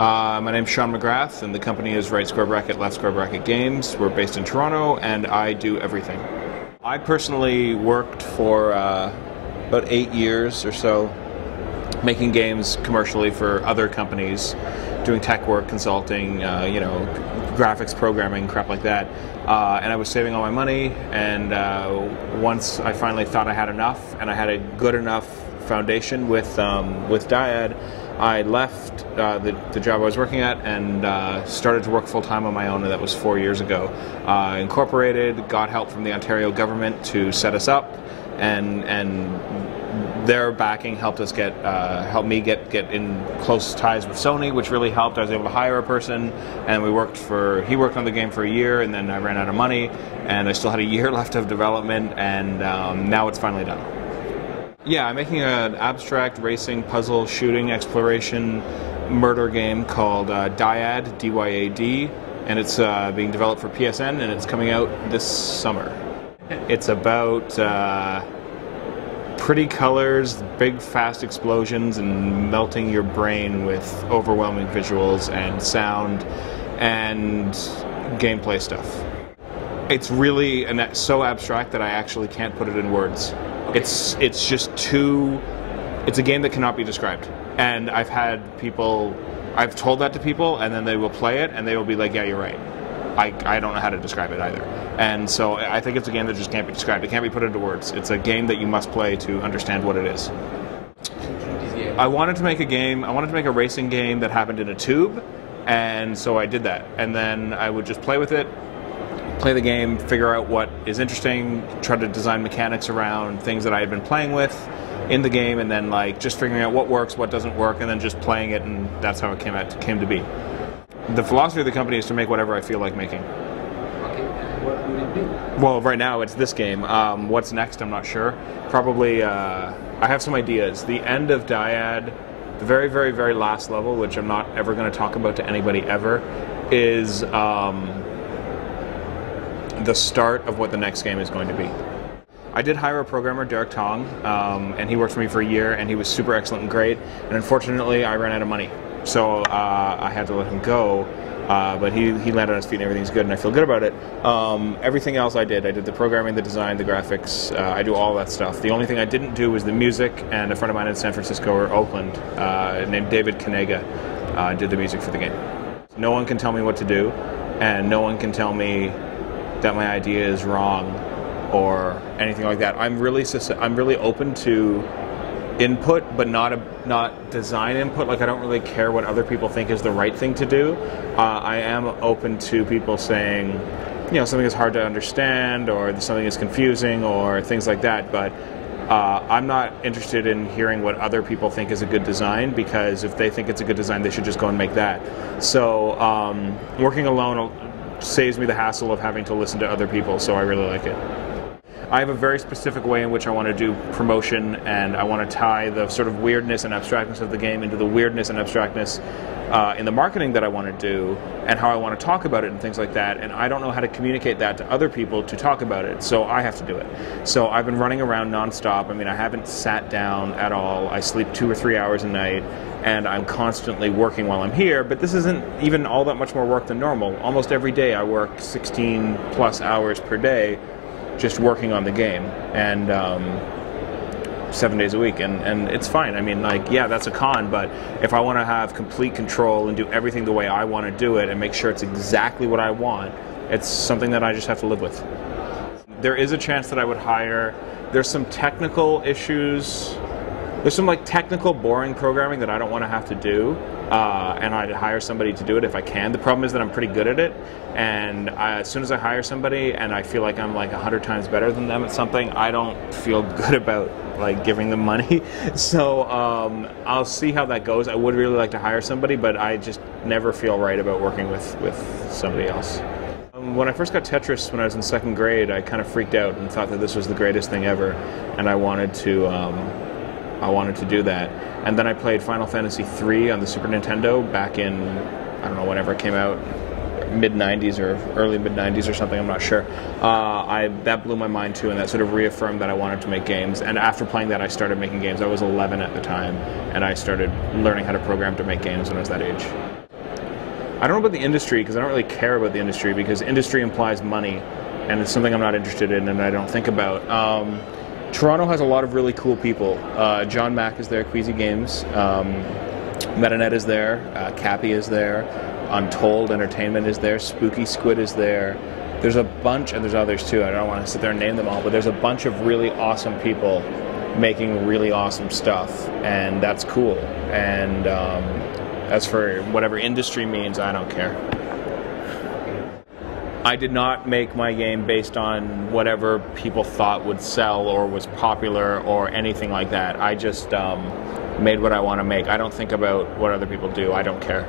My name's Shawn McGrath, and the company is Right Square Bracket, Left Square Bracket Games. We're based in Toronto, and I do everything. I personally worked for about 8 years or so making games commercially for other companies, doing tech work, consulting, graphics programming, crap like that. And I was saving all my money, and once I finally thought I had enough, and I had a good enough foundation with Dyad, I left the job I was working at and started to work full-time on my own, and that was 4 years ago. Incorporated, got help from the Ontario government to set us up, and their backing helped us helped me get in close ties with Sony, which really helped. I was able to hire a person, and he worked on the game for a year, and then I ran out of money, and I still had a year left of development, and now it's finally done. Yeah, I'm making an abstract racing, puzzle, shooting, exploration, murder game called Dyad, D-Y-A-D, and it's being developed for PSN, and it's coming out this summer. It's about pretty colors, big fast explosions, and melting your brain with overwhelming visuals and sound and gameplay stuff. It's really so abstract that I actually can't put it in words. It's just too. It's a game that cannot be described. And I've told that to people, and then they will play it, and they will be like, "Yeah, you're right. I don't know how to describe it either." And so I think it's a game that just can't be described. It can't be put into words. It's a game that you must play to understand what it is. I wanted to make a racing game that happened in a tube, and so I did that. And then I would just play with it, play the game, figure out what is interesting, try to design mechanics around things that I had been playing with in the game, and then just figuring out what works, what doesn't work, and then just playing it, and that's how it came to be. The philosophy of the company is to make whatever I feel like making. Okay, what would it be? Well, right now it's this game. What's next, I'm not sure. Probably, I have some ideas. The end of Dyad, the very, very, very last level, which I'm not ever going to talk about to anybody ever, is the start of what the next game is going to be. I did hire a programmer, Derek Tong, and he worked for me for a year, and he was super excellent and great, and unfortunately I ran out of money. So I had to let him go, but he landed on his feet and everything's good, and I feel good about it. Everything else I did the programming, the design, the graphics, I do all that stuff. The only thing I didn't do was the music, and a friend of mine in San Francisco or Oakland named David Kanega did the music for the game. No one can tell me what to do, and no one can tell me that my idea is wrong or anything like that. I'm really open to input, but not design input. I don't really care what other people think is the right thing to do. I am open to people saying, something is hard to understand, or something is confusing, or things like that. But I'm not interested in hearing what other people think is a good design, because if they think it's a good design, they should just go and make that. So working alone saves me the hassle of having to listen to other people, so I really like it. I have a very specific way in which I want to do promotion, and I want to tie the sort of weirdness and abstractness of the game into the weirdness and abstractness in the marketing that I want to do, and how I want to talk about it and things like that, and I don't know how to communicate that to other people to talk about it, so I have to do it. So I've been running around nonstop. I mean, I haven't sat down at all. I sleep 2 or 3 hours a night, and I'm constantly working while I'm here, but this isn't even all that much more work than normal. Almost every day I work 16 plus hours per day just working on the game, and 7 days a week, and it's fine. I mean, yeah, that's a con, but if I want to have complete control and do everything the way I want to do it and make sure it's exactly what I want, it's something that I just have to live with. There is a chance that I would hire. There's some technical issues. There's some technical, boring programming that I don't want to have to do, and I'd hire somebody to do it if I can. The problem is that I'm pretty good at it, and as soon as I hire somebody and I feel like I'm 100 times better than them at something, I don't feel good about giving them money. So I'll see how that goes. I would really like to hire somebody, but I just never feel right about working with somebody else. When I first got Tetris when I was in 2nd grade, I kind of freaked out and thought that this was the greatest thing ever, and I wanted to do that. And then I played Final Fantasy III on the Super Nintendo back in, I don't know, whenever it came out, mid-90s or early mid-90s or something, I'm not sure. That blew my mind too, and that sort of reaffirmed that I wanted to make games. And after playing that, I started making games. I was 11 at the time, and I started learning how to program to make games when I was that age. I don't know about the industry because I don't really care about the industry because industry implies money, and it's something I'm not interested in and I don't think about. Toronto has a lot of really cool people. John Mack is there, Queasy Games. MetaNet is there. Cappy is there. Untold Entertainment is there. Spooky Squid is there. There's a bunch, and there's others too. I don't want to sit there and name them all, but there's a bunch of really awesome people making really awesome stuff, and that's cool. And as for whatever industry means, I don't care. I did not make my game based on whatever people thought would sell or was popular or anything like that. I just made what I want to make. I don't think about what other people do. I don't care.